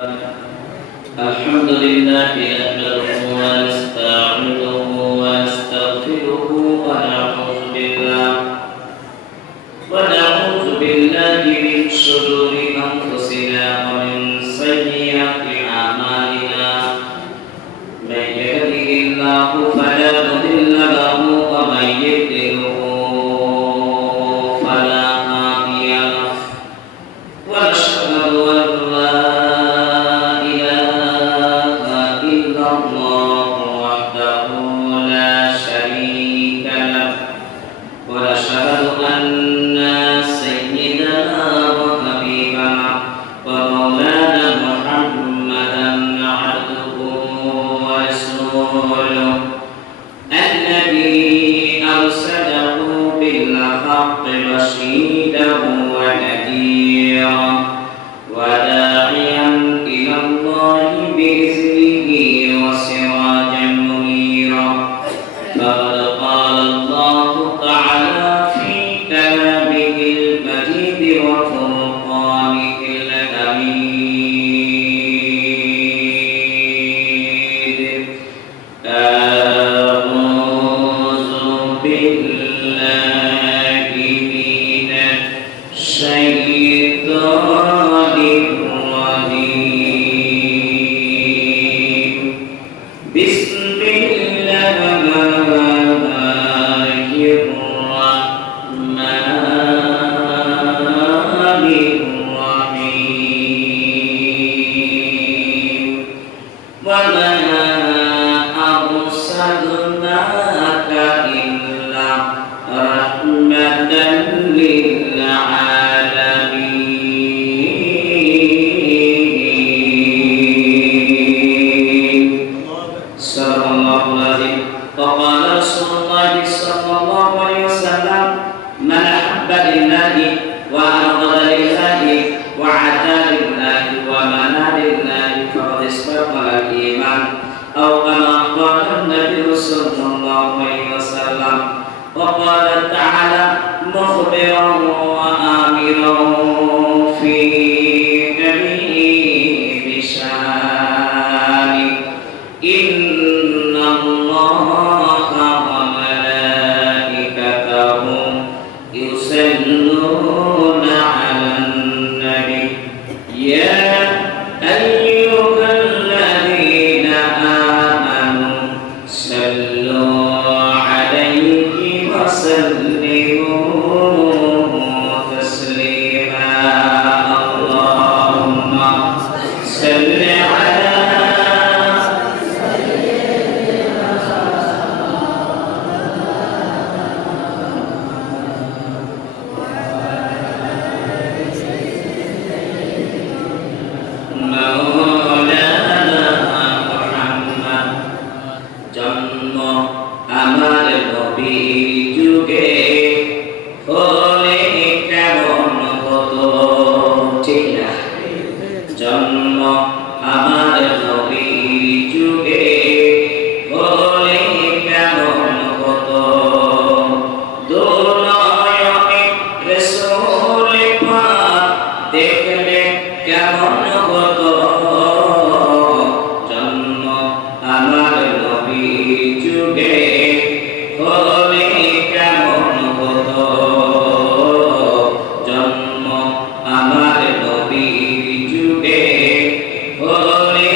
الحمد لله نحمده ونستعينه ونستغفره ونعوذ بالله من شرور أنفسنا ومن سيئات أعمالنا من يهده الله فلا مضل له ومن يضلل فلا هادي له ونشهد أن لا بشيرا ونذيرا وداعيا إلى الله بإذنه وسراجا منيرا فقد قال الله تعالى في كلامه المجيد وفرقانه الحميد أعوذ بالله الشيطان الرجيم بسم الله الرحمن الرحيم وما أرسلناك إلا رحمة وقال رسول الله صلى الله عليه وسلم من أحب لله وأبغض لله وعدا لله ومنع لله فقد استكمل الإيمان أو كما قال النبي صلى الله عليه وسلم وقال تعالى مخبرا وآمرا في جميع شانه إن الله وملائكته يصلون على النبي يا أيها الذين آمنوا صلوا عليه وسلموا تسليما اللهم صل على জন্ম আমার নবীর যুগে হলে কেমন হতো দুনয়নে রাসূল পাক দেখলে কেমন হতো জন্ম আমার নবীর যুগে হলে কেমন হতো জন্ম আমার নবীর যুগে হলে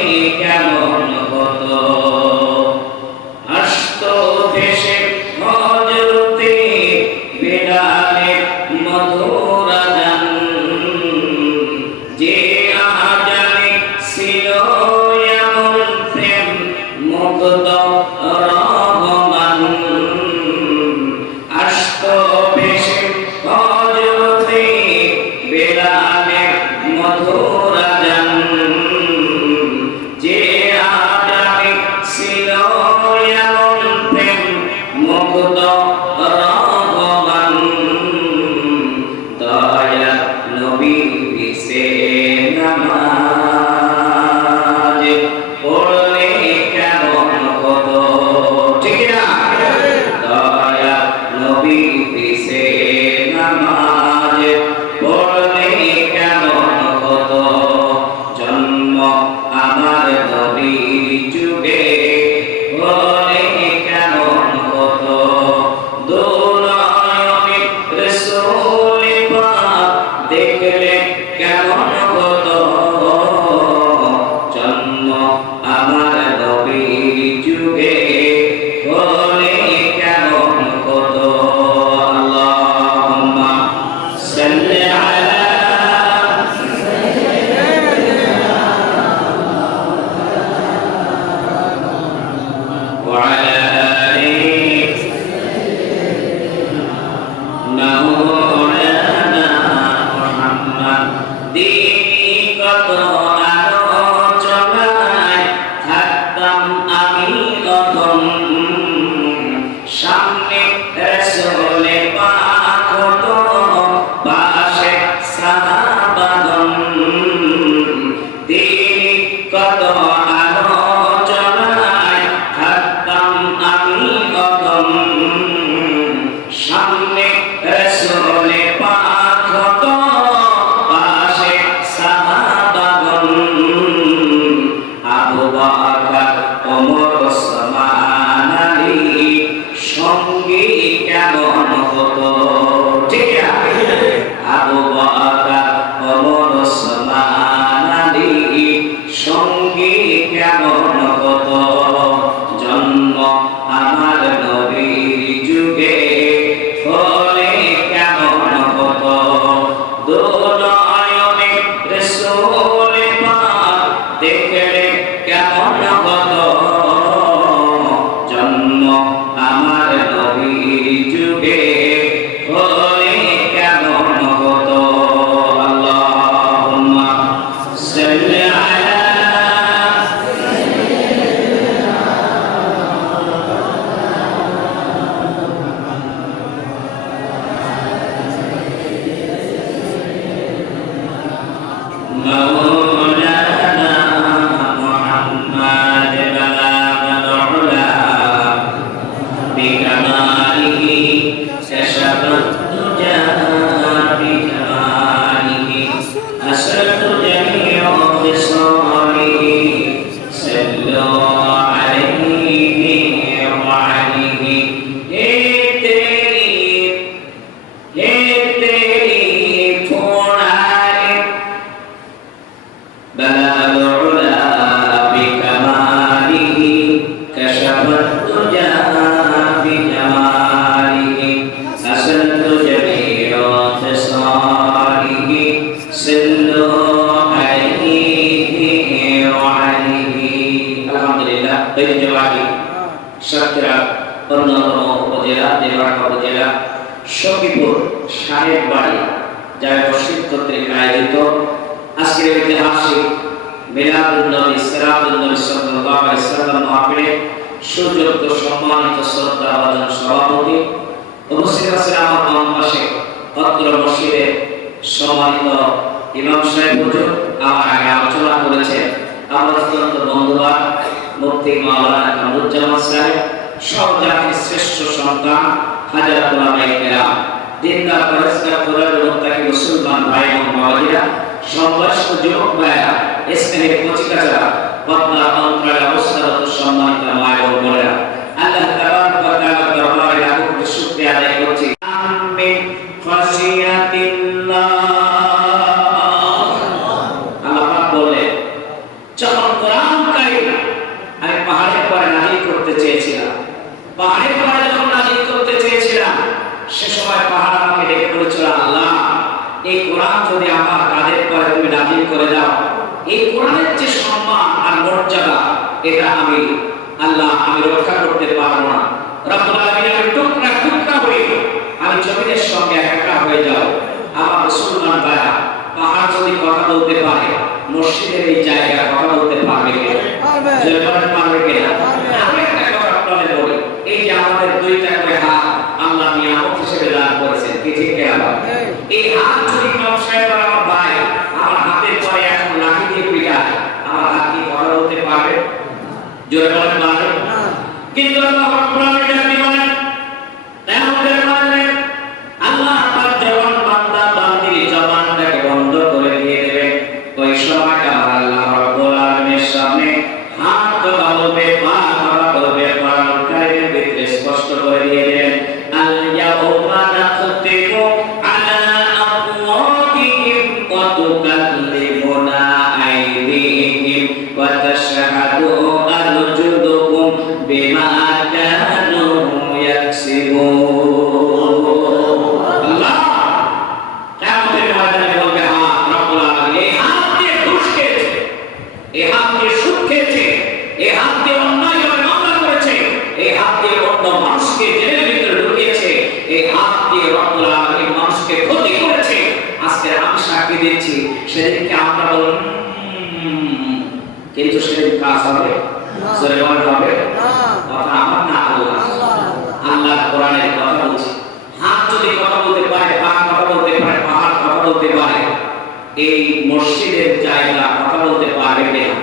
আমার নবীর যুগে হলে কেমন হতো দুনয়নে রাসূল পাক দেখলে কেমন হতো জন্ম আমার নবীর যুগে হলে কেমন হতো আল্লাহুম্মা সাল্লি আলা وعلى آله مولانا محمد দিনী কত আলোচনায় থাকতাম আমি অধম সামনে রাসূল পাক হতো পাশে সাহাবাগণ দিনী কত আলোচনায় থাকতাম আমি অধম সামনে রাসূল পাক হতো পাশে সাহাবাগণ আবু বকর ওমর ওসমান আলী সঙ্গী কেমন হতো ঠিক আছে আবু বকর ওমর ওসমান আলী সঙ্গী কেমন হতো জন্ম আমার নবীর যুগে হলে কেমন হতো দুনয়নে রাসূল পাক দেখলে কেমন হতো জন্ম আমার নবীর যুগে হলে কেমন হতো আল্লাহুম্মা সাল্লি আলা مولانا محمد بلغ العلا بكماله كشف الدجى بجماله أسرت جميع خصاله صلوا عليه وعليه بلغ العلا بكماله كشف الدجى بجماله أسرت جميع خصاله صلوا عليه وعليه الحمد لله ঐতিহ্যবাহী সাতক্ষীরা অন্যতম উপজেলা দেওয়ানগঞ্জ উপজেলা সখীপুর সাহেব বাড়ি জামে মসজিদ কর্তৃক আয়োজিত আজকের ঐতিহাসিক মিলাদুন নবী সিরাতুন নবী সাল্লাল্লাহু আলাইহি ওয়াসাল্লাম মাহফিলে সুযোগ্য সম্মানিত শ্রদ্ধাভাজন সভাপতি উপস্থিত আছেন আমার বাম পাশে অত্র মসজিদের সম্মানিত ইমাম সাহেব হুজুর আমার আগে আলোচনা করেছেন আমার অত্যন্ত বন্ধুবান মুফতি মাওলানা কামরুজ্জামান সাহেব সব জাতির শ্রেষ্ঠ সন্তান হাজারাত উলামায়ে কেরাম দিনদার পরিষ্কার কোরআন মুত্তাকি মুসলমান ভাই ও মাওলানা সমবয়স্ক যুবক ভাইরা স্নেহের কচিকাচারা পদ্মা অন্তরালে অবস্থারত সম্মানিত মা ও বোনেরা আল্লাহ তাবারক ওয়া তাআলার দরবারে লাখো কোটি শুকরিয়া আদায় করছি আমিন খাশিয়াতিল্লাহ আল্লাহ পাক বলেন যখন কোরআন কারীম আমি পাহাড়ের পরে নাযিল করতে চেয়েছিলাম পাহাড়ের পরে যখন নাযিল করতে চেয়েছিলাম সে সময় পাহাড় আমাকে ডেকে বলেছিল আল্লাহ এই কোরআন যদি আমার কাঁধের পরে তুমি নাযিল করে দাও এই কোরআনের যে সম্মান আর মর্যাদা এটা আমি আল্লাহ আমি রক্ষা করতে পারবো না রব্বুল আলামিন আমি টুকরা টুকরা হয়ে আমি জমিনের সঙ্গে একা হয়ে যাও আমার মুসলমান ভাইরা পাহাড় যদি কথা বলতে পারে মসজিদের এই জায়গা কথা বলতে পারবে কিনা জয়বান পারবে কিনা আমি একটা কথা আপনাদের বলি এই যে আমাদের দুইটা করে হাত আল্লাহ নিয়ামত হিসেবে দান করেছেন কি ঠিক কিনা এই হাত যদি কেউ সাহেব আমার ভাই আমার হাতের পরে এখন লাঠি দিয়ে পিটায় আমার হাত কি কথা বলতে পারবে জোরে বলেন পারবে কিন্তু আল্লাহ রাব্বুল আলামিন বলেন কিয়ামতের মাঠে আল্লাহ পাক যখন বান্দা বান্দির জবানটাকে বন্ধ করে দিয়ে দেবে ওই সময়টা আল্লাহ রাব্বুল আলামিন أيديهم وتشهد أرجلهم بما كانوا يكسبون الله কিয়ামতের ময়দানে বলবে হ্যাঁ রব্বুল আলামিন এই হাত দিয়ে ঘুষ খেয়েছে, এই হাত দিয়ে সুদ খেয়েছে, এই হাত দিয়ে অন্যায়ভাবে মামলা করেছে, এই হাত দিয়ে অন্য মানুষকে জেলের ভিতরে ঢুকিয়েছে, এই হাত দিয়ে রব্বুল আলামিন মানুষকে ক্ষতি করেছে। আজকে আমি সাক্ষী দিচ্ছি, সেদিনকে আমরা বলব কিন্তু সেদিন কাজ হবে জোরে বলতে হবে কথা আমার না আল্লাহ আল্লাহ কোরআনের কথা বলছি। হাত যদি কথা বলতে পারে, পা কথা বলতে পারে, পাহাড় কথা বলতে পারে, এই মসজিদের জায়গা কথা বলতে পারবে না।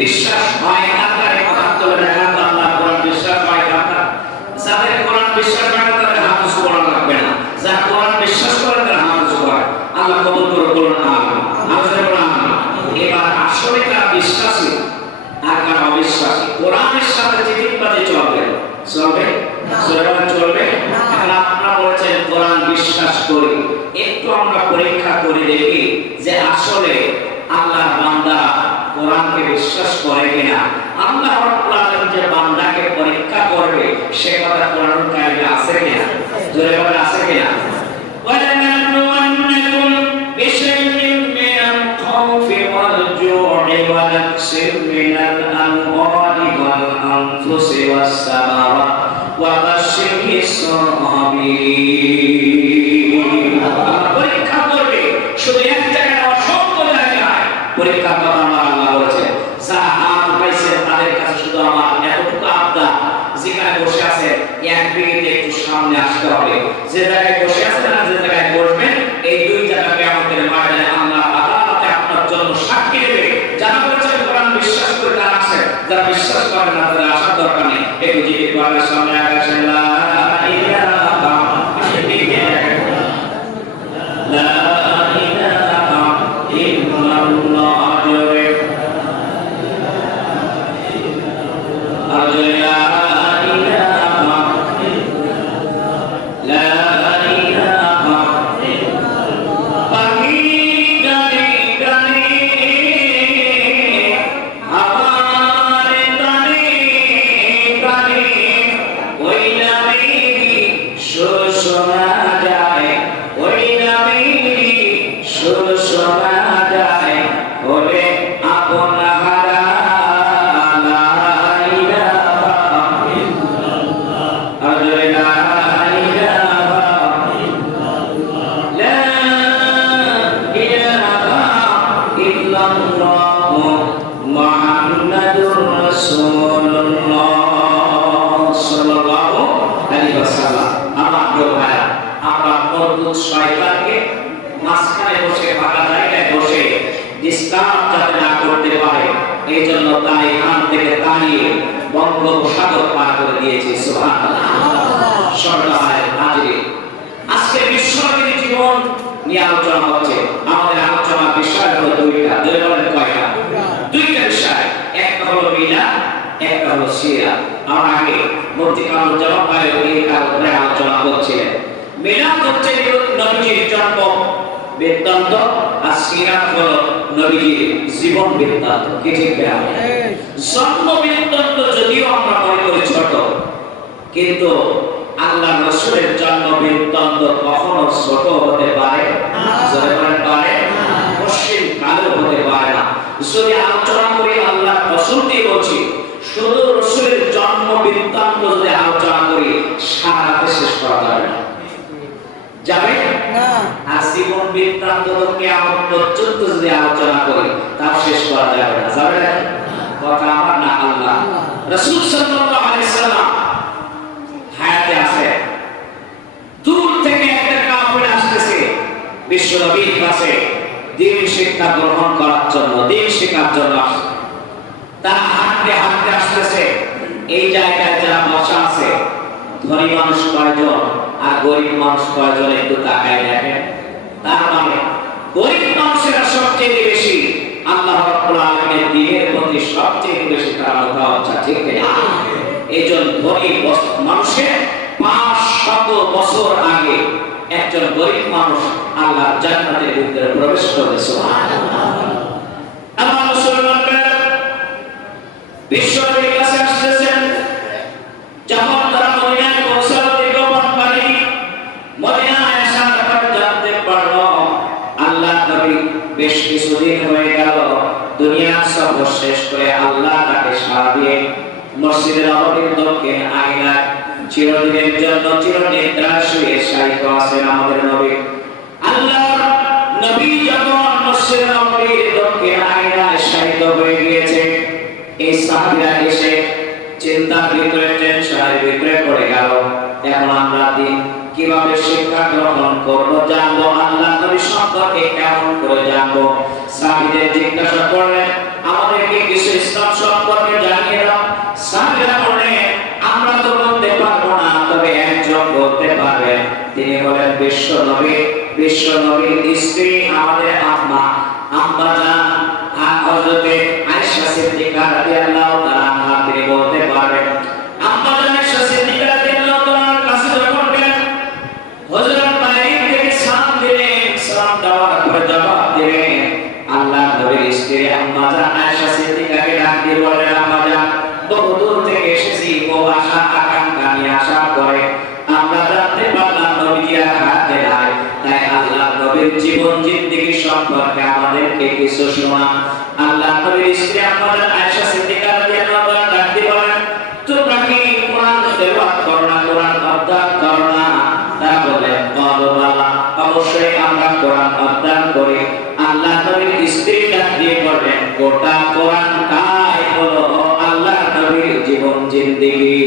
বিশ্বাস হয় না তার কথা চলে না, আল্লাহ কোরআন বিশ্বাস হয় না। যাদের কোরআন বিশ্বাস হয় না তাদের হাত উঁচু করা লাগবে না, যারা কোরআন বিশ্বাস করে তারা হাত উঁচু করে। আল্লাহ কবুল করে বলুন আমিন। এবার আসলে কারা বিশ্বাসী আর কারা অবিশ্বাসী? কোরআনের সাথে চিটিংবাজি চলবে চলবে চলবে। এখন আপনারা বলেছেন কোরআন বিশ্বাস করি, একটু আমরা পরীক্ষা করে দেখি যে আসলে আল্লাহর বান্দা কোরআনকে বিশ্বাস করে কিনা। আল্লাহ রাব্বুল আলামিন যে বান্দাকে পরীক্ষা করবে সে কথা কোরআনুল কারীমে আছে কিনা? জোরে বলে আছে কিনা? وَلَنَبْلُوَنَّكُمْ بِشَيْءٍ مِّنَ الْخَوْفِ وَالْجُوعِ وَنَقْصٍ مِّنَ الْأَمْوَالِ وَالْأَنفُسِ وَالثَّمَرَاتِ وَبَشِّرِ الصَّابِرِينَ। পরীক্ষা করবে শুধু এক জায়গায়, অসংখ্য জায়গায় পরীক্ষা করা আল্লাহ বলেছে। যারা হাত পাইছে তাদের কাছে শুধু আমার এতটুকু আবদার, যেখানে বসে আছে এক মিনিট একটু সামনে আসতে হবে। যে জায়গায় বসে আছেন না যে জায়গায় বসবেন, এই দুই জায়গায় আমাদের ময়দানে আল্লাহ আদালতে আপনার জন্য সাক্ষী দেবে। যারা বলেছেন কোরআন বিশ্বাস করে তারা আছে, যারা বিশ্বাস করে না তাদের আসার দরকার নেই। একটু জিকির করে সামনে আকাশে লা ইলাহা ইল্লাল্লাহ জোরে আল্লাহ শয়তানকে মাঝখানে বসে ফাঁকা জায়গায় বসে ডিস্টার্ব যাতে না করতে পারে, এই জন্য তার এখান থেকে দাঁড়িয়ে বঙ্গোপসাগর পার করে দিয়েছে। সুবহানাল্লাহ। সরকারের হাজিরে আজকে বিশ্বনবীর জীবন নিয়ে আলোচনা হচ্ছে। আমাদের আলোচনার বিষয় হলো দুইটা। দুই বলেন কয়টা? দুইটা বিষয়। একটা হলো মিলাদ, একটা হলো সিরাত। আমার আগে মুফতি কামরুজ্জামান ভাই এই কারণে আলোচনা করছিলেন। মিলাদ হচ্ছে নবীজির জন্ম বৃত্তান্ত, আর সিরাত হলো নবীজির জীবন বৃত্তান্ত। কি ঠিক না? জন্ম বৃত্তান্ত যদিও আমরা মনে করি ছোট, কিন্তু আল্লাহ রাসূলের জন্ম বৃত্তান্ত কখনো ছোট হতে পারে পারে অসীম কালো হতে পারে না। যদি আলোচনা করি আল্লাহ রাসূল দিয়ে বলছি, শুধু রাসূলের জন্ম বৃত্তান্ত যদি আলোচনা করি সারাতে শেষ করা যাবে না, যাবে না। আর জীবন বৃত্তান্ত কিয়ামত পর্যন্ত যদি আলোচনা করি তাও শেষ করা যাবে না, যাবে না। কথা আমার না আল্লাহ। রাসূল সাল্লাল্লাহু আলাইহি সাল্লাম হায়াতে আছে, দূর থেকে একটা কাফের আসতেছে বিশ্বনবীর কাছে দ্বীন শিক্ষা গ্রহণ করার জন্য, দ্বীন শেখার জন্য। তারা হাঁটতে হাঁটতে আসতেছে। এই জায়গায় যারা বসা আছে ধনী মানুষ কয়জন আর গরিব মানুষ কয়জন একটু তাকায় দেখেন। তার মানে গরিব মানুষেরা সবচেয়ে বেশি আল্লাহ রাব্বুল আলামিনের দ্বীনের প্রতি সবচেয়ে বেশি তারা মুতাওয়াজ্জা, ঠিক না? এইজন ধনী মানুষের 500 বছর আগে একজন গরিব মানুষ আল্লাহর জান্নাতের ভিতরে প্রবেশ করে। সুবহানাল্লাহ। আমার রাসূল বিশ্বনবীর কাছে আসতেছেন। যখন তারা মদিনায় পৌঁছালো দীর্ঘপথ পাড়ি মদিনায় আসার পর জানতে পারল আল্লাহ নবী বেশ কিছুদিন হয়ে গেল দুনিয়ার সফর শেষ করে আল্লাহ তাকে সাড়া দিয়ে মসজিদের নববীর দক্ষিণ আঙিনায় চিরদিনের জন্য চিরনিদ্রায় শুয়ে শায়িত আছেন আমাদের নবী। আল্লাহর নবী যখন মসজিদের নববীর দক্ষিণ আঙিনায় শায়িত হয়ে গিয়েছে, এই সাহাবীরা এসে চিন্তার ভিতরে টেনশনের ভিতরে পড়ে গেল। এখন আমরা দিন কিভাবে শিক্ষা গ্রহণ করবো, জানবো আল্লাহ নবী সম্পর্কে কেমন করে জানবো। সাহাবীদের জিজ্ঞাসা করলেন আমাদেরকে কিছু ইসলাম সম্পর্কে জানিয়ে দাও। সাহাবীরা বললেন আমরা তো বলতে পারবো না, তবে একজন বলতে পারবেন, তিনি হলেন বিশ্ব নবী। বিশ্ব নবীর স্ত্রী আমাদের আম্মা জান হযরত আয়েশা সিদ্দিকা রাদিয়াল্লাহু তাআলা আনহা, তিনি বলতে পারবেন। আম্মা জান আয়েশা সিদ্দিকা রাদিয়াল্লাহু তাআলার কাছে যখন গেলেন হযরত বাইরে থেকে সালাম দিলেন, সালাম দেওয়ার পর জবাব দিলেন আল্লাহ নবীর স্ত্রী আম্মা জান আয়েশা সিদ্দিকাকে ডাক দিয়ে বললেন আম্মা জান বহু দূর থেকে এসেছি, বহু আশা আকাঙ্ক্ষা নিয়ে আসা করে আমরা জানতে পারলাম নবীজি আর হাতে নাই, তাই আল্লাহ নবীর জীবন জিন্দেগি সম্পর্কে আমাদেরকে কিছু শোনান। আল্লাহ নবীর স্ত্রী আম্মা জান আয়েশা সিদ্দিকা রাদিয়াল্লাহু তাআলা ডাক দিয়ে বলেন তোমরা কি কোরআন তেলাওয়াত করো না, কোরআন অধ্যয়ন করো না? তারা বললেন বাবা অবশ্যই আমরা কোরআন অধ্যয়ন করি। আল্লাহ নবীর স্ত্রী ডাক দিয়ে বললেন গোটা কোরআনটাই হলো আল্লাহ নবীর জীবন জিন্দেগি।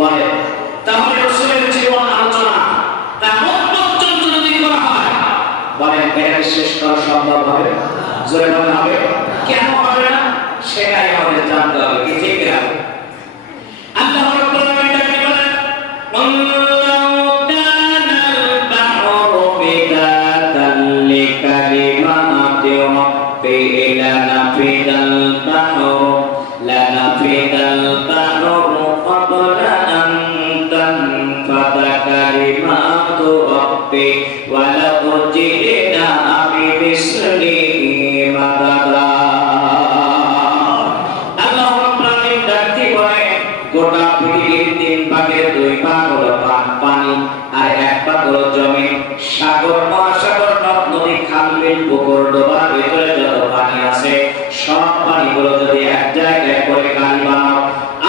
বলে তাহলে রাসূলের জীবন আলোচনা তেমন পর্যন্ত যদি করা হয়, বলেন এটা শেষ করা সম্ভব হবে? জোরে বলা হবে? কেন হবে না সেটাই আমাদের জানতে হবে। কি ঠিক না? আল্লাহ রাব্বুল আলামিন ডাকে বলেন আল্লাহু কানাল বাহরু মিদাদান লিকালিমাতি রাব্বি লানাফিদাল বাহরু লানাফিদাল বাহরু ক্বাবলা আন তানফাদা কালিমাতু রাব্বি ওয়ালাউ জি'না বিমিসলিহি মাদাদা। আল্লাহ রাব্বুল আলামিন ডাকতে বলেন গোটা পৃথিবীর 3 ভাগের 2 ভাগ হলো পানি আর 1 ভাগ হলো জমি। সাগর মহাসাগর নদ নদী খাল বিল পুকুর ডোবার ভিতরে যত পানি আছে সব পানিগুলো যদি এক জায়গায় করে গাড়ি বানাও,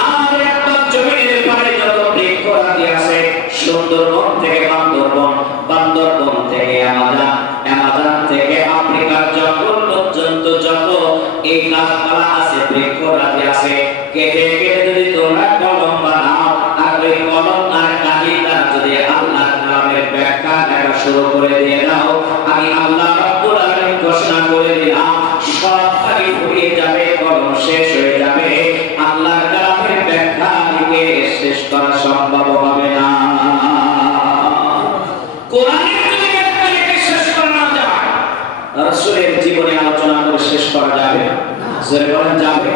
আর একটা জমিনের পাড়ে যত বৃক্ষরাজি আছে সুন্দরবন থেকে বান্দরবন, বান্দরবন থেকে অ্যামাজন থেকে আফ্রিকার জঙ্গল পর্যন্ত যত এই গাছপালা আছে বৃক্ষরাজি আছে, কেটে কেটে যদি তোমরা কলম বানাও আর ওই কলম আর কালিটা যদি আল্লাহর নামের ব্যাখ্যা লেখা শুরু করে দিয়ে দাও, আমি আল্লাহ রাব্বুল আলামিন ঘোষণা করে দিলাম সব কালি ফুরিয়ে যাবে, কলম শেষ হয়ে যাবে, আল্লাহর নামের ব্যাখ্যা লিখে শেষ করা সম্ভব হবে না। কোরআনের যদি ব্যাখ্যা লিখে শেষ করা না যায়, রাসূলের জীবনে আলোচনা করে শেষ করা যাবে না। জোরে বলেন যাবে?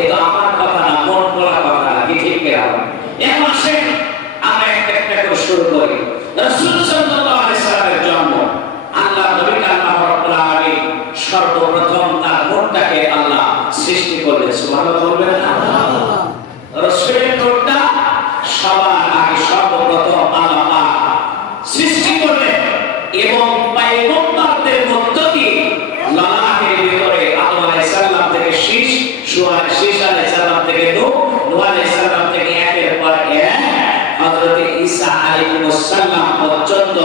এটা আমার কথা না, মন করা কথা না। কি ঠিক কিনা? এখন আসেন আমরা একটা একটা করে শুরু করি। রাসূল সাল্লাল্লাহু আলাইহি সাল্লামের জন্ম, আল্লাহ নবীকে আল্লাহ রাব্বুল আলামিন সর্বপ্রথম তার মনটাকে আল্লাহ সৃষ্টি করলেন। সুবহানাল্লাহ বলবেন না? রাসূলের মনটা সবার আগে সর্বপ্রথম আল্লাহ সৃষ্টি করলেন এবং পয়গম্বরদের মধ্য দিয়ে লালাটের ভিতরে আদম আলাইহিস সালাম থেকে শীষ, শীষ আলাইহিস সালাম থেকে নূহ, নূহ আলাইহিস সালাম থেকে একের পর এক হযরত ঈসা আলাইহিস সালাম পর্যন্ত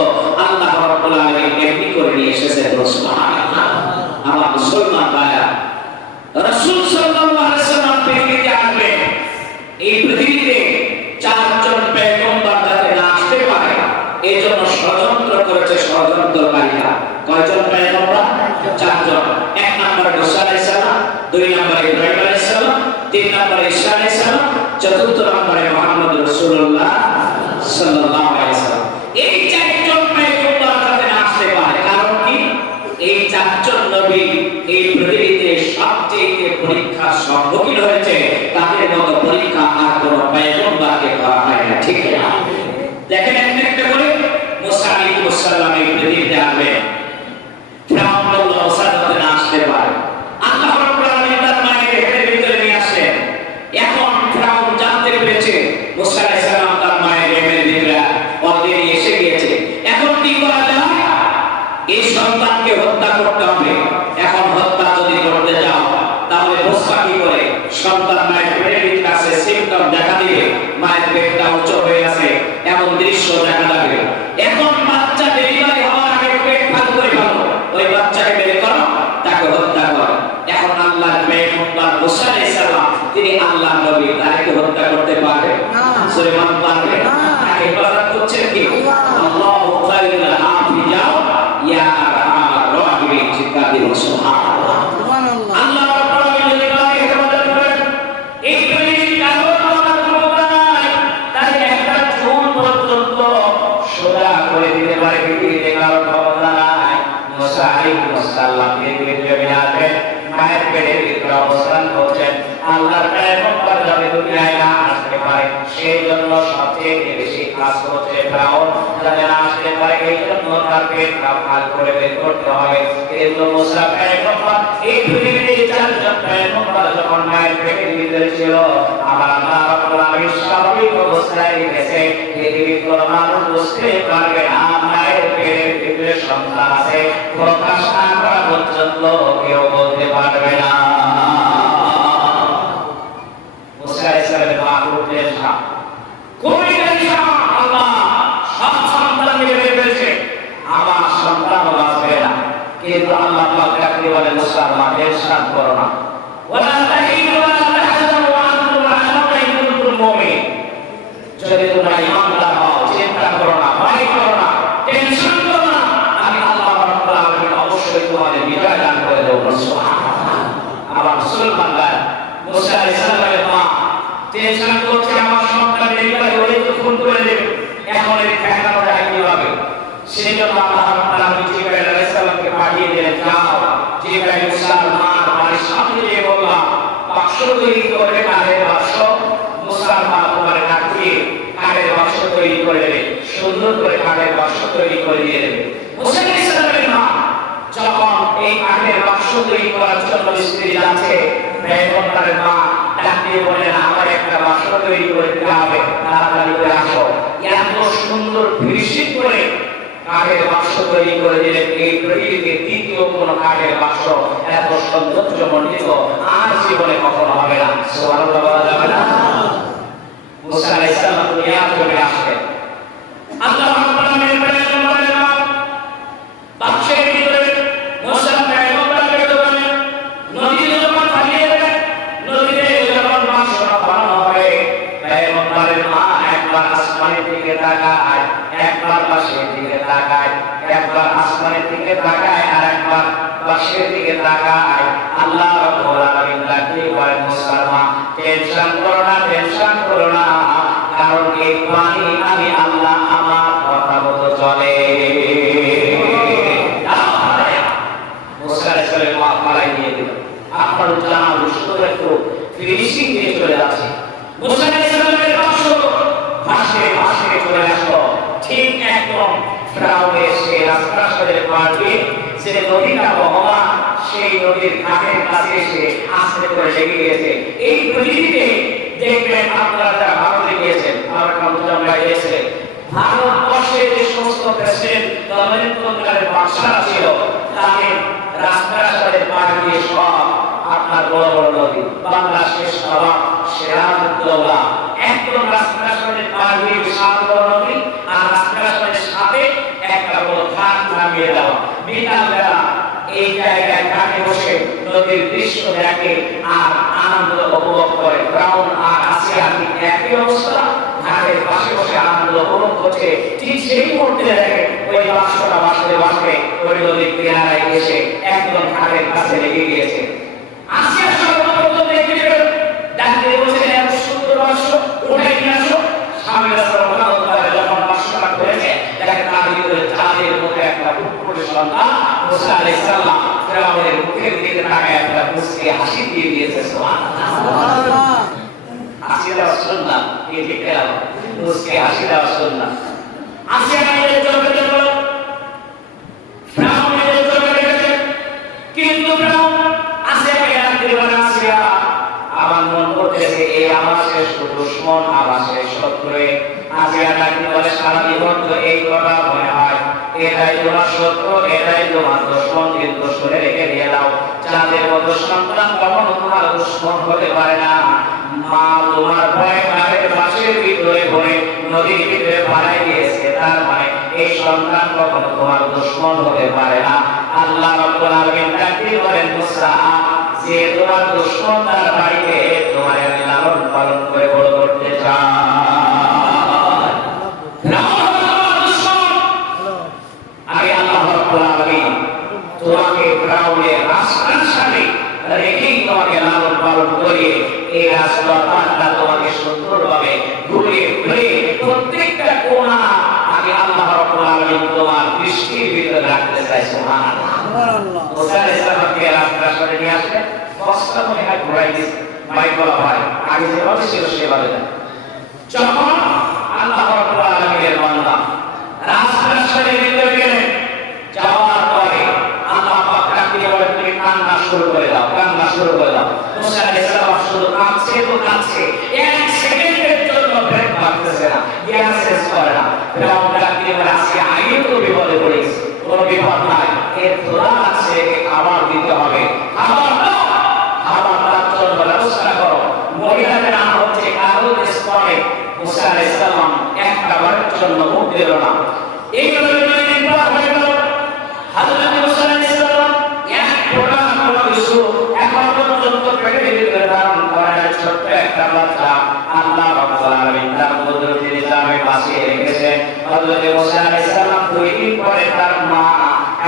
আল্লাহ রাব্বুল আলামিন এমনি করে নিয়ে এসেছেন। সুবহানাল্লাহ। আমার মুসলমান ভাইরা, রাসূল সাল্লাল্লাহু আলাইহি সাল্লাম পৃথিবীতে আসবেন, এই পৃথিবীতে 4 জন পয়গম্বর যাতে না আসতে পারে এজন্য ষড়যন্ত্র করেছে ষড়যন্ত্রকারীরা। কয়জন পয়গম্বর? 4 জন। 1 নম্বরে মুসা আলাইহিস সালাম, 2 নম্বরে ইব্রাহিম আলাইহিস সালাম, 3 নম্বরে ঈসা আলাইহিস সালাম, 4 নম্বরে মুহাম্মদ রাসূলুল্লাহ সাল্লাল্লাহু আলাইহি সাল্লাম। এই 4 জন পয়গম্বর যাতে না আসতে পারে, কারণ কি এই 4 জন নবী এই পৃথিবীতে সবচেয়ে পরীক্ষার সম্মুখীন হয়েছে, তাদের মতো পরীক্ষা আর কোনো পয়গম্বরকে করা হয় না। ঠিক না? দেখেন একটা করে মুসা আলাইহিস সালাম এই পৃথিবীতে আসবেন, ফিরআউন বলল মুসা যাতে না আসতে পারে, আল্লাহ রাব্বুল আলামিন তার মায়ের পেটটা উঁচু হয়ে আছে, এমন দৃশ্য দেখা যাবে। এখন বাচ্চা ডেলিভারি হওয়ার আগে পেট ফাঁক করে ফেলো, ওই বাচ্চাকে বের করো, তাকে হত্যা করো। এখন আল্লাহর পয়গম্বর মুসা আলাইহিস সালাম, তিনি আল্লাহর নবী, তাকে হত্যা করতে পারবে? সুলাইমান পারবে? তাকে ইবাদত করছেন কি? আল্লাহু খায়রুল হাফিজা ইয়া আরহামার রাহিমিন। চিৎকার দিন সুবহানাল্লাহ। আল্লাহ রাব্বুল আলামিন তাকে ইবাদত করেন। এই পৃথিবীর কারোর ক্ষমতা নাই, তাই একটা চুল পর্যন্ত সোজা করে দিতে পারে পৃথিবীতে কারোর ক্ষমতা নাই। মুসা আলাইহিস সালাম পৃথিবীর জমিনে আসেন, মায়ের পেটের ভিতরে অবস্থান করছেন। আল্লাহর পয়গম্বর যাতে দুনিয়ায় না আসতে পারে, সেই জন্য সবচেয়ে বেশি কাজ করছে ফেরাউন, যাতে না আসতে পারে, এই জন্য তার পেটটা ফাঁক করে বের করতে হবে। কিন্তু মুসা পয়গম্বর, এই পৃথিবীতে চারজন পয়গম্বর যখন মায়ের পেটের ভিতরে ছিল, আমার আল্লাহ রাব্বুল আলামিন স্বাভাবিক অবস্থায় রেখেছে। পৃথিবীর কোনো মানুষ বুঝতে পারবে না মায়ের পেটের ভিতরে সন্তান আছে, প্রকাশ না করা পর্যন্ত কেউ বলতে পারবে না। মুসা আলাইহিস সালামের মা খুব টেনশন, খুবই টেনশন। আল্লাহ সব সন্তানকে মেরে ফেলছে, আমার সন্তান বাঁচবে না। কিন্তু আল্লাহ পাক তাকে বলে, মুসা মা টেনশন করো না, ওয়ালা তাহিনু ওয়ালা তাহজানু ওয়া আনতুম আ'লামু ইন কুনতুম মুমিনিন। যদি তোমরা ঈমানদার হও, চিন্তা করো না, ভয় করো না, টেনশন করো না, আমি আল্লাহ রাব্বুল আলামিন অবশ্যই তোমাদের বিজয় দান করে দেব। সুবহানাল্লাহ। আবার মুসলমান ভাই, মুসা আলাইহিস সালামের মা টেনশন করছে, আমার সন্তান ডেলিভারি হলে তো ফোন করে দেবে, এখন এই ঠেকানো যায় কিভাবে? সেই জন্য আল্লাহ রাব্বুল আলামিন জিবরাইল আলাইহিস সালামকে পাঠিয়ে দিলেন, যাও জিবরাইল মুসার মার বাড়ির সামনে গিয়ে বললাম, বাক্স তৈরি করে, কাঠের বাক্স, মুসার মা তোমার কাটিয়ে কাঠের বাক্স তৈরি করে দেবে, সুন্দর করে কাঠের বাক্স তৈরি করে দিয়ে দেবে। মুসা আলাইহিস সালামের মা যখন এই কাঠের বাক্স তৈরি করার জন্য স্ত্রী যাচ্ছে, পয়গম্বরের মা ডাক দিয়ে বলেন, আমার একটা বাক্স তৈরি করে দিতে হবে, তাড়াতাড়ি করে আসো। এত সুন্দর ফিনিশিং করে কাঠের বাক্স তৈরি করে দিলেন। এই পৃথিবীতে দ্বিতীয় কোন কাঠের বাক্স এত সৌন্দর্যমণ্ডিত আর জীবনে কখনো হবে না। সুবহানাল্লাহ বলা যাবে না? মুসা আলাইহিস সালাম দুনিয়ার জমিনে আসলেন, আল্লাহ রাব্বুল আলামিন পয়গম্বরের মা বাক্সের ভিতরে মুসা পয়গম্বরকে বলেন, নদীতে যখন পাঠিয়ে দেবেন, নদীতে যখন বাক্সটা বানানো হবে, পয়গম্বরের মা একবার আসমানের দিকে তাকায়, একবার বাক্সের দিকে তাকায়, একবার আসমানের দিকে তাকায়, আর একবার বাক্সের দিকে তাকায়। আল্লাহ রাব্বুল আলামিন ডাকতে বলেন, মুসা মা টেনশন করো না, টেনশন করো না, কারণ এই পানি আমি আল্লাহ আমার কথা মতো চলে। মুসা আলাইহিস সালামের মা পালাই দিয়ে দিল। আপনার জানা সুন্দর একটু ফিনিশিং দিয়ে চলে যাচ্ছে। মুসা আলাইহিস সালামের বাক্স ভাসে ভাসে চলে আসলো, ঠিক একদম ফেরাউনের সেই রাজপ্রাসাদের পাড়ে যে নদীটা বহমান, সেই নদীর ঘাটের কাছে এসে আস্তে করে লেগে গিয়েছে। এই পৃথিবীতে দেখবেন, আপনারা যারা ভারতে গিয়েছেন, আমার কামজমরা গিয়েছে, ভারতবর্ষের যে সমস্ত প্রেসিডেন্ট তদানীন্তনকালের বাদশারা ছিল, তাদের রাজপ্রাসাদের পাড়ে দিয়ে সব আপনার বড় বড় নদী, বাংলাদেশের নবাব সিরাজউদ্দৌলা একদম রাজপ্রাসাদের পাড়ে দিয়ে বিশাল বড় নদী, আর রাজপ্রাসাদের সাথে একটা বড় ঘাট নামিয়ে দেওয়া। বিকালবেলা এই জায়গায় ঘাটে বসে নদীর দৃশ্য দেখে আর আনন্দ উপভোগ করে। ফেরাউন আর আসিয়া একই অবস্থা, ঘাটের পাশে বসে আনন্দ উপভোগ করছে। ঠিক সেই মুহূর্তে দেখে ওই বাক্সটা ভাসতে ভাসতে ওই নদীর কিনারায় এসে একদম ঘাটের কাছে লেগে গিয়েছে। আসিয়া সর্বপ্রথম দেখে ডাকতে বলছে, এত সুন্দর বাক্স উঠে নিয়ে আসো। স্বামী রাসূলুল্লাহ যখন বাক্সটা খুলেছে, দেখে তার ভিতরে চাঁদের মতো একটা ফুটফুটে সন্তান মুসা আলাইহিস সালাম ফেরাউনের মুখের দিকে তাকায় একটা মুস্কি হাসি দিয়ে দিয়েছে। সুবহানাল্লাহ। হাসি দেওয়া সুন্নাত, এই যে কেরাম মুস্কি হাসি দেওয়া সুন্নাত। আসিয়া নামের চোখে দেখলো ফেরাউনের চোখে দেখেছে, কিন্তু ফেরাউন আসিয়াকে ডাক দিয়ে বলে, আসিয়া আমার মন করতেছে এই আমার শ্রেষ্ঠ দুশমন, আমার শেষ শত্রু। আসিয়া ডাক দিয়ে বলে, সারা জীবন তো এই কথা মনে হয়, এটাই তোমার শত্রু, এটাই তোমার দুশমন, কিন্তু শুনে রেখে দিয়ে দাও, চাঁদের মতো সন্তান কখনো তোমার দুশমন হতে পারে না। মা তোমার ভয়ে ঘরের পাশের ভিতরে ভরে নদীর ভিতরে পালাই দিয়েছে, তার মানে এই সন্তান কখনো তোমার দুশমন হতে পারে না। আল্লাহ রাব্বুল আলামিন তাকবীর করেন, মুসা যে তোমার দুশমন তার বাড়িতে তোমার আমি লালন পালন করে বড় করতে চাই। আমি আল্লাহ রাব্বুল আলামিন তোমাকে ফিরাউনের রাস্তার সামনে রেখেই তোমাকে লালন পালন করে এই রাস্তাটা তোমাকে সুন্দরভাবে ঘুরে ঘুরে প্রত্যেকটা কোণা আমি আল্লাহ রাব্বুল আলামিন তোমার দৃষ্টির ভিতরে রাখতে চাই। সুবহানাল্লাহ। মুসা আলাইহিস সালামকে রাস্তার সামনে নিয়ে আসলে কষ্ট মনে হয় ঘুরাই দিয়েছে, ভাই বলা ভাই আগে যেভাবে ছিল সেভাবে না। যখন আল্লাহ রাব্বুল আলামিনের বান্দা রাস্তার সামনে ভিতরে গেলেন, যাওয়ার পরে আল্লাহ পাক ডাকিয়ে বলেন, তুমি কান্না শুরু করে দাও, কান্না শুরু করে দাও। মুসা আলাইহিস সালাম শুধু কাঁদছে তো কাঁদছে, এক সেকেন্ডের জন্য ব্রেক মারতেছে না, জ্ঞান শেষ করে না। ফিরাউন ডাকিয়ে বলে, আজকে আগে তো বিপদে পড়েছি, কোনো বিপদ নাই, এর তোলা আছে, খাবার দিতে হবে, খাবার দাও, খাবার তার জন্য ব্যবস্থা করো। মহিলাদের নাম হচ্ছে কারো স্পটে। মুসা আলাইহিস সালাম একটা বারের জন্য মুখ দিল না। এইভাবে দিন পার হয়ে গেল। হযরত মুসা আলাইহিস সালাম এক ফোঁটা কোনো কিছু এখন পর্যন্ত পেটের ভিতরে ধারণ করে না, ছোট্ট একটা বাচ্চা আল্লাহ রাব্বুল আলামিন তার কুদরতি নিজামে বাঁচিয়ে রেখেছেন। হযরত মুসা আলাইহিস সালাম 2 দিন পরে তার মা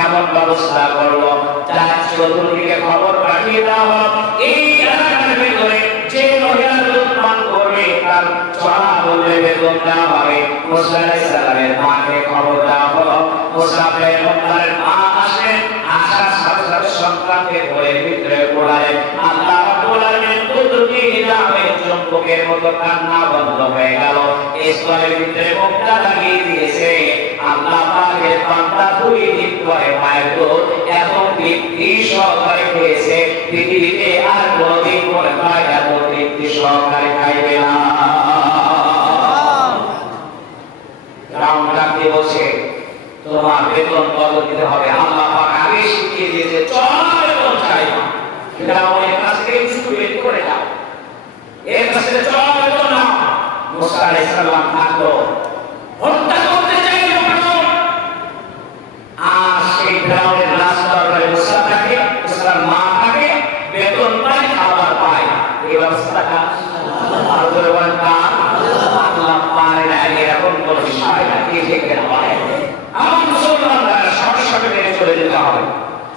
এমন ব্যবস্থা করলো, তার চতুর্দিকে খবর পাঠিয়ে দেওয়া হলো, এই এলাকার ভিতরে যে মহিলা দুধ পান করবে তার চড়া বলে বেতন দেওয়া হবে। মুসা আলাইহিস সালামের মাকে খবর দেওয়া হলো। মুসা পয়গম্বরের মা আসেন, আসার সাথে সাথে সন্তানকে ঘরের ভিতরে পড়ালেন। আল্লাহ রাব্বুল আলামিন কুদরতি নিজামে চুম্বকের মতো কান্না বন্ধ হয়ে গেল, স্তনের ভিতরে মুক্তা লাগিয়ে দিয়েছে। আল্লাহ পাকের বান্দা 2 দিন পরে মায়ের দুধ এত তৃপ্তি সহকারে খেয়েছে, পৃথিবীতে আর কোনদিন পরে মায়ের এত তৃপ্তি সহকারে খাইবে না। ফিরাউন ডাকতে বসে, তোমার বেতন কত দিতে হবে? আল্লাহ পাক আগে শিখিয়ে দিয়েছে, চল বেতন চাই না। ফিরাউনের কাছ থেকে কিছু বের করে দাও, এর কাছে চল বেতন নাও। মুসা আলাইহিস সালাম থাকলো, হত্যা করতে চাইল ফিরাউন। আর সেই ফিরাউনের রাস্তার উপরে মুসা থাকে, মুসার মা থাকে, বেতন পায়, খাবার পায়। এই ব্যবস্থাটা আল্লাহ বলেন না, আল্লাহ পারে না, এরকম কোনো বিষয় না। কি ঠিক না বলে আমার মুসলমানরা সরাসরি মেনে চলে যেতে হবে।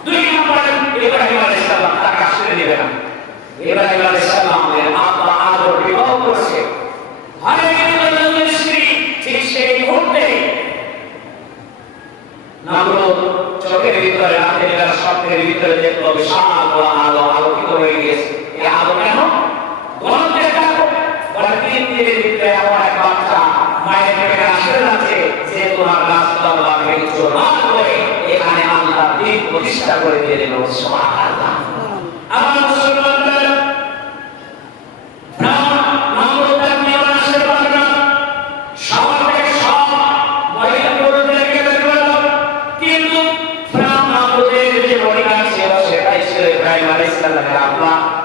2 নম্বরে ইব্রাহিম আলাইহিস সালাম তার কাছে নেবে না। ইব্রাহিম আলাইহিস সালামের আব্বা আদর বিবাহ করছে, হাজের স্ত্রী, ঠিক সেই মুহূর্তে নমরুদ চোখের ভিতরে রাতের বেলা স্বপ্নের ভিতরে দেখলো বিশাল বড় আলো আলোকিত হয়ে গেছে। এই আলো কেন? গণতে থাকো, বলে 3 দিনের ভিতরে এমন এক বাচ্চা মায়ের পেটে আসতে যাচ্ছে যে তোমার রাস্তা বা কিছু না করে এখানে আল্লাহ দিন প্রতিষ্ঠা করে দিয়ে দিল। সুবহানাল্লাহ। আমার মুসলমানদের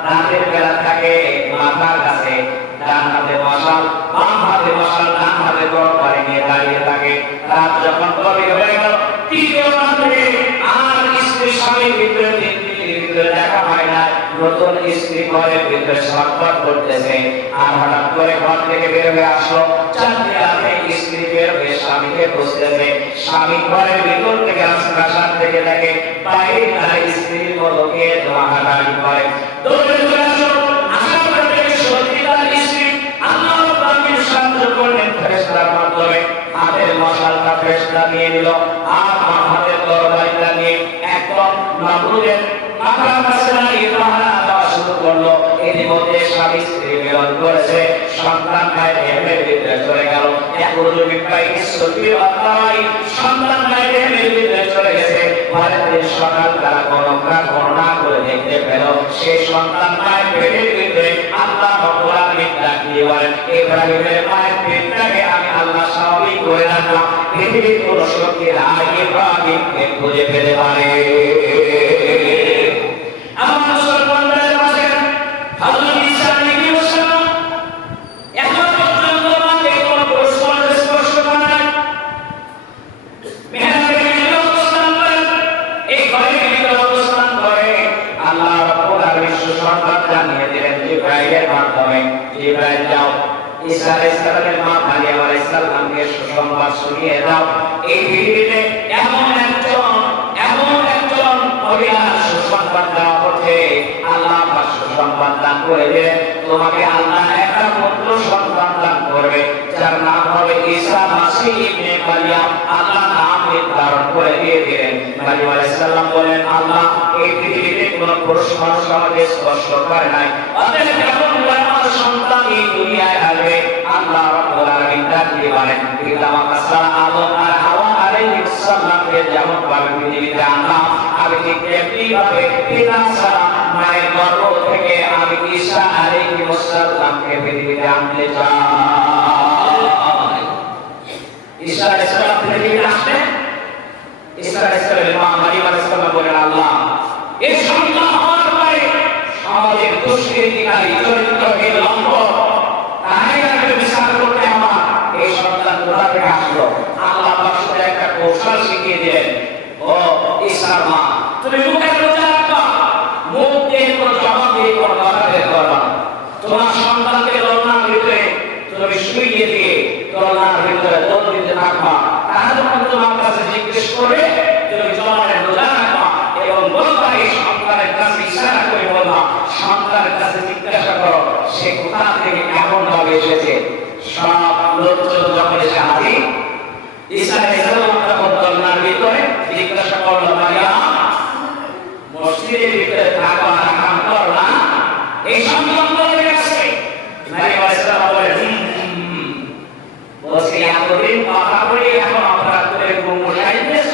রাতের বেলা থাকে মাথার কাছে, ডান হাতে মশাল, বাম হাতে মশাল, ডান হাতে গরম পানি নিয়ে দাঁড়িয়ে থাকে। রাত যখন গভীর হয়ে গেল, 3য় রাতে আর স্ত্রী স্বামীর ভিতরে 3 দিনের ভিতরে দেখা হয় না। নতুন স্ত্রী ঘরের ভিতরে ছটফট করতেছে, আর হঠাৎ করে ঘর থেকে বের হয়ে আসলো। 4 রাতে স্ত্রী বের হয়ে স্বামীকে খুঁজতেছে। স্বামী ঘরের ভিতর থেকে রাস্তার থেকে দেখে বাইরে তার স্ত্রীর মতকে হাঁটাহাঁটি করে। দৌড়ে চলে আসলো, আসার পর থেকে সত্যি তার স্ত্রী আল্লাহ পাকের সাহায্য করলেন ফেরেশতার মাধ্যমে। হাতের মশালটা ফেরেশতা নিয়ে নিল, আর হাতের তরবারিটা নিয়ে একদম নমরুদের মাথার কাছে দাঁড়িয়ে পাহারা দেওয়া শুরু করলো। এর মধ্যে স্বামী স্ত্রী মিলন করেছে, সন্তান গায়ে দেহের ভিতরে চলে গেল। সন্তান গায়ে দেহের ভিতরে চলে গেছে। পরের দিন সকাল তারা গণনা করে দেখতে পেল সেই সন্তান মায়ের পেটের ভিতরে আল্লাহ রাব্বুল আলামিন ডাকিয়ে বলেন, ইব্রাহিমের মায়ের পেটটাকে আমি আল্লাহ স্বাভাবিক করে রাখলাম, পৃথিবীর কোন শক্তি আর ইব্রাহিমকে খুঁজে পেতে পারে। আমার মুসলমানদের মাঝে হযরত ঈসা আলাইহিস সালাম সুসংবাদ জানিয়ে দিলেন জিবরাইলের মাধ্যমে, জিবরাইল যাও ঈসা আলাইহিস সালামের মা মারিয়াম আলাইহিস সালামকে সুসংবাদ শুনিয়ে দাও, এই পৃথিবীতে এমন একজন মহিলা সুসংবাদ দেওয়া হচ্ছে, আল্লাহ পাক সুসংবাদ দান করে দিলেন, তোমাকে আল্লাহ একটা পুত্র সন্তান দান করবে, যার নাম হবে ঈসা মাসীহ ইবনে মারিয়াম। আল্লাহ নাম নির্ধারণ করে দিয়ে দিলেন। মারিয়াম আলাইহিস সালাম বলেন, আল্লাহ এই পৃথিবীতে কোনো পুরুষ মানুষ আমাকে স্পর্শ করে নাই, অতএব যখন আমার সন্তান এই দুনিয়ায় আসবে, আল্লাহ রাব্বুল আলামিন তার দিবেন পিতামাতা ছাড়া আদম আর হাওয়া আলাইহিস সালামকে যেমন ভাবে পৃথিবীতে আনলাম, আমি ঠিক তেমনি ভাবে পিতা ছাড়া মায়ের গর্ভ থেকে আমি ঈসা আলাইহিস সালামকে পৃথিবীতে আনতে চাই। ঈসা আলাইহিস সালাম পৃথিবীতে আসবেন, ঈসা আলাইহিস সালামের মা মারিয়াম আলাইহিস সালাম বলেন, আল্লাহ এই সন্তান হওয়ার পরে আমাদের দুষ্কৃতিকারী চরিত্রহীন লম্পট তাহাইকে বিচার করতে আমার এই সন্তান কোথা থেকে আসলো? আল্লাহ পাক শুধু একটা কৌশল শিখিয়ে দিলেন, ও ঈসার মা, তুমি মুখে রোজা রাখবা, মুখ দিয়ে কোনো জবাব দিয়ে কোনো কথা বের করবা না। তোমার সন্তানকে দোলনার ভিতরে তুমি শুইয়ে দিয়ে দোলনার ভিতরে দোল দিতে থাকবা, তারা যখন তোমার কাছে জিজ্ঞেস করবে তুমি জবাবে রোজা রাখবা এবং বলবা এই সন্তানের কাছে ইশারা করে বলবা, সন্তানের কাছে জিজ্ঞাসা করো সে কোথা থেকে কেমন ভাবে এসেছে। সব লোকজন যখন এসে হাজির, ঈসা আলাইহিস সালাম তখন দোলনার ভিতরে জিজ্ঞাসা করলো, মারিয়াম মসজিদের ভিতরে থাকো আর কাম করো না, এই সন্তান কোথায় গেছে? মারিয়াম আলাইহিস সালাম বলেন, বলছে এতদিন কথা বলে এখন অপরাধ করে ঘুমো সাইতেছ,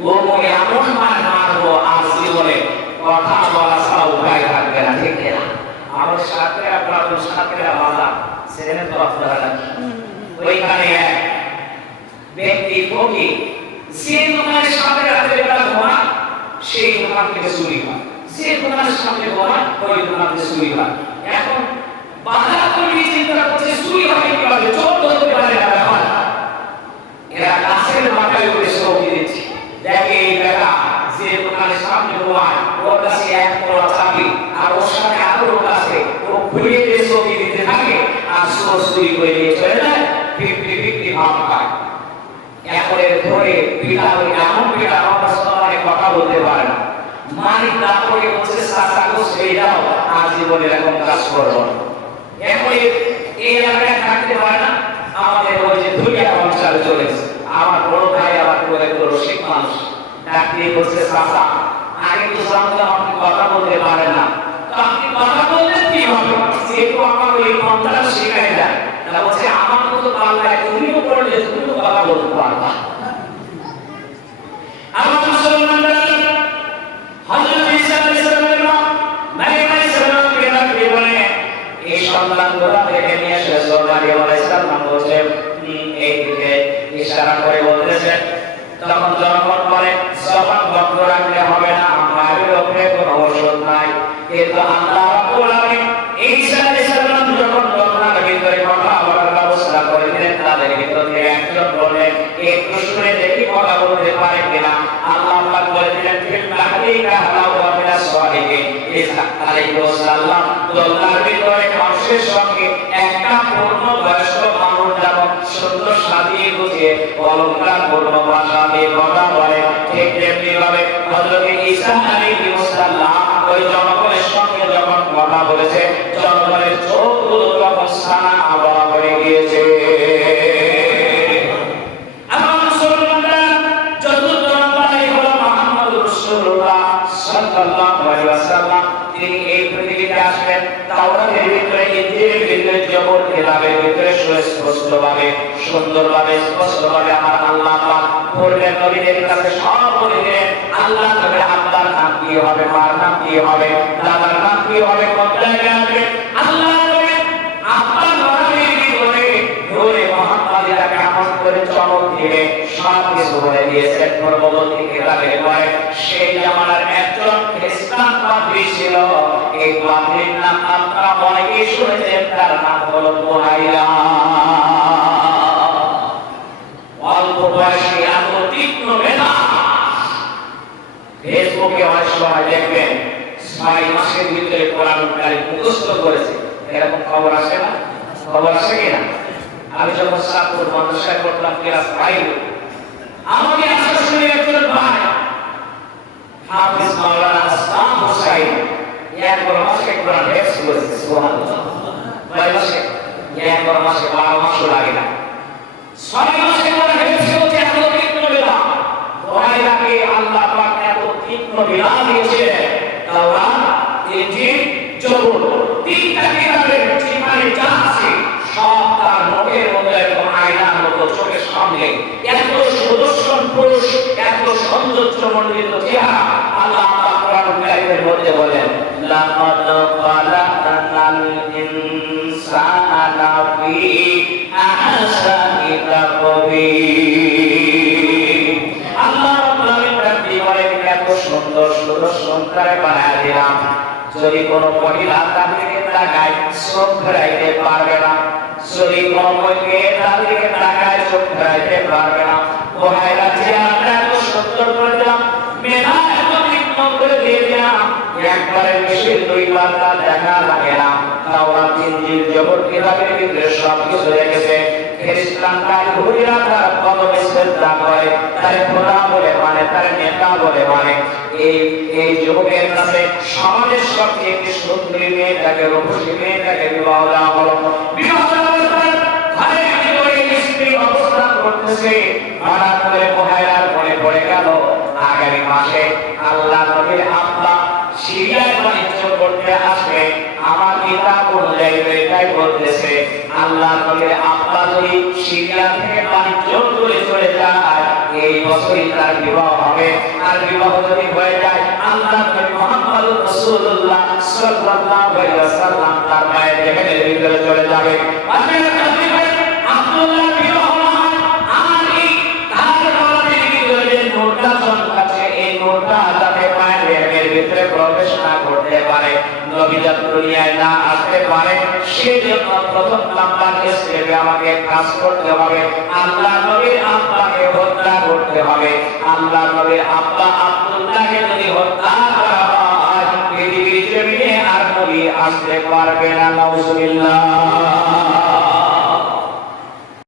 ঘুমো এমন মারবো আর জীবনে কথা বলা ছাড়া উপায় থাকবে না, ঠিক না? আমার সাথে আপনার সাথে বাধা সেখানে তো আপনারা ওইখানে এক ব্যক্তি ফকির, যে দোকানের সামনে রাতে বেলা ঘুমায় সেই দোকান থেকে চুরি হয়, যে দোকানের সামনে ঘুমায় ওই দোকান থেকে চুরি হয়। এখন বাধা কর্মী চিন্তা করছে চুরি হবে কিভাবে, চোর ধরতে পারে না, ব্যাপার এরা গাছের মাথায় করে সবজি দিচ্ছে, দেখে এই বেলা যে দোকানের সামনে ঘুমায় ওর কাছে এক বড় চাবি আর ওর সাথে আরো লোক আছে, ও খুলিয়ে দিয়ে সবজি দিতে থাকে আর চুরি করে নিয়ে চলে যায়, ফিফটি ভাব পায়। এরপরে ধরে পিতা ওই এমন পিতা আমার সঙ্গে কথা বলতে পারে না, মালিক তারপরে বলছে চাচা গো সেই যাও আর জীবনে এরকম কাজ করবো না। এরপরে এই এলাকায় থাকতে পারে না, আমাদের ওই যে দুনিয়া অঞ্চলে চলেছে, আমার বড় ভাই আবার করে রসিক মানুষ ডাক দিয়ে বলছে, চাচা আগে তো জানতাম আপনি কথা বলতে পারেন না, তো আপনি কথা বললেন কি হবে, যেহেতু আমার ওই মন্ত্রটা শেখাই যায়, তাহলে বলছে আমার মতো বাংলায় তুমিও পড়লে তুমিও কথা বলতে পারবা। আমার মুসলমানরা হযরত ঈসা আলাইহিস সালামের মা মারিয়াম আলাইহিস সালামকে ডাক দিয়ে বলে, এই সন্তানগুলো থেকে নিয়ে এসেছো। মারিয়াম আলাইহিস সালাম বলছে, এই দিকে ইশারা করে বলতেছে, তখন যখন বলে জবান বন্ধ রাখলে হবে না, আমাদের উপরে কোনো ওষুধ নাই, কিন্তু আল্লাহ রাব্বুল আলামিন ঈসা আলাইহিস সালাম যখন দোলনার ভিতরে কথা বলার ব্যবস্থা করে দিলেন, তাদের ভিতর থেকে একজন বলে, একটু শুনে দেখি কথা বলতে পারে কিনা। আল্লাহ পাক বলে দিলেন, ফিল মাহদি কাহলাউ ওয়া মিনাস সালিহিন। ঈসা আলাইহিস সালাম দোলনার ভিতরে মানুষের সঙ্গে একটা পূর্ণ বয়স্ক মানুষ যেমন সুন্দর সাজিয়ে গুছিয়ে অলংকার পূর্ণ ভাষা দিয়ে কথা বলে, ঠিক তেমনি ভাবে হযরত ঈসা আলাইহিস সালাম ওই জনগণের সঙ্গে যখন কথা বলেছে, জনগণের চোখগুলো তখন সানা আবরা হয়ে গিয়েছে। আমার মুসলমানরা চতুর্থ নম্বরে হলো মুহাম্মদুর রাসূলুল্লাহ সাল্লাল্লাহু আলাইহি ওয়াসাল্লাম। তিনি এই পৃথিবীতে আসবেন তাওরাতের ভিতরে, ইনজিলের ভিতরে, জবর কিতাবের ভিতরে সুস্পষ্টভাবে সুন্দরভাবে স্পষ্টভাবে আমার আল্লাহ পাক পূর্বের নবীদের কাছে সব বলে দিলেন, আল্লাহ তবে আব্বার নাম কি হবে, মার নাম কি হবে, দাদার নাম কি হবে, কোন জায়গায় আসবে, আল্লাহ তবে আব্বার নামের ভিতরে ধরে মুহাম্মাদিরা কেমন করে চমক দিবে সব কিছু বলে দিয়েছেন পূর্ববর্তী কিতাবের পরে। সেই জামানার একজন খ্রিস্টান পাদ্রী ছিল, এই পাদ্রীর নাম আপনারা অনেকেই শুনেছেন, তার নাম হলো মুহাইরা। অল্প বয়সে এত তীক্ষ্ণ মেধা, ফেসবুকে অনেক সময় দেখবেন 6 মাসের ভিতরে কোরআন কারীম মুখস্থ করেছে। এরকম খবর আসে না? খবর আসে কিনা? আমি যখন সাতপুর মাদ্রাসায় পড়তাম ক্লাস 5 আমাকে আসলে শুনে একজন ভাই হাফিজ মাওলানা আসলাম হোসাইন 11 মাসে কোরআন হেফজ করেছে। সুবহানাল্লাহ। 12 মাসে 11 মাসে 12 মাসও লাগে না। 6 মাসে কোরআন হেফজ করতে এত তীক্ষ্ণ বিধান। ওহাইরাকে আল্লাহ পাক এত তীক্ষ্ণ বিধান দিয়েছে। তাওরাত, ইনজিল, জবুর তিনটা কিতাবের যেখানে যা আছে সব তার মুখের মধ্যে এরকম আয়নার মতো চোখের সামনে এত সুদর্শন পুরুষ, এত সৌন্দর্যমণ্ডিত চেহারা। আল্লাহ পাক কোরআন কারীমের মধ্যে বলেন লাকাদ খালাকনাল ইনসানা ফি আহসানি তাকবীর। আল্লাহ রাব্বুল আলামিন বলেন এত সুন্দর সুদর্শন করে বানায় দিলাম, যদি কোনো মহিলা তাদেরকে তাকায় চোখ ফেরাইতে পারবে না, যদি কোনো মেয়ে তাদেরকে তাকায় চোখ ফেরাইতে পারবে না। ওহাইরা চেহারা এত সুন্দর করে দিলাম, মেধা এত তীক্ষ্ণ করে দিয়ে দিলাম, একবারে বেশি দুইবার তা দেখা লাগে না। তাওরাত, ইনজিল, জবুর কিতাবের ভিতরে সব কিছু রেখেছে। খ্রিস্টানরা ইহুদিরা তার কলমে শ্রদ্ধা করে, তারে খোদা বলে মানে, তারে নেতা বলে মানে। এই যুবকের কাছে সমাজের সবচেয়ে একটি সুন্দরী মেয়েটাকে, রূপসী মেয়েটাকে বিবাহ দেওয়া হলো। বিবাহ দেওয়ার পর ঘরে ভিতরে স্ত্রী অবস্থান করতেছে। হঠাৎ করে মুহাইরার মনে পড়ে গেল আগামী মাসে আল্লাহ নবীর আব্বা সিরিয়ায় বাণিজ্য করতে আসবে। আমার কিতাব অনুযায়ী এটাই বলতেছে আল্লাহ নবীর আব্বা যদি সিরিয়া থেকে বাণিজ্য করে চলে যায় এই বছরই তার বিবাহ হবে। আর বিবাহ যদি হয়ে যায় আল্লাহ নবী মুহাম্মদুর রাসূলুল্লাহ সাল্লাল্লাহু আলাইহি ওয়াসাল্লাম তার মায়ের জেহেলের ভিতরে চলে যাবে। আপনারা তাসবিহ করেন আব্দুল্লাহ বিবাহ হয়। আর এই তার গলার ভিতরে যে নোটটা চলছে এই নোটটা যাতে মায়ের জেহেলের ভিতরে প্রবেশ না করতে পারে, নবী যাতে দুনিয়ায় না আসতে পারে, সেজন্য প্রথম নাম্বার স্টেপে আমাকে কাজ করতে হবে। আল্লাহ নবীর আব্বাকে হত্যা করতে হবে। আল্লাহ নবীর আব্বা আব্দুল্লাহকে যদি হত্যা করা হয় পৃথিবীর জমিনে আর নবী আসতে পারবে না। নাউজুবিল্লাহ।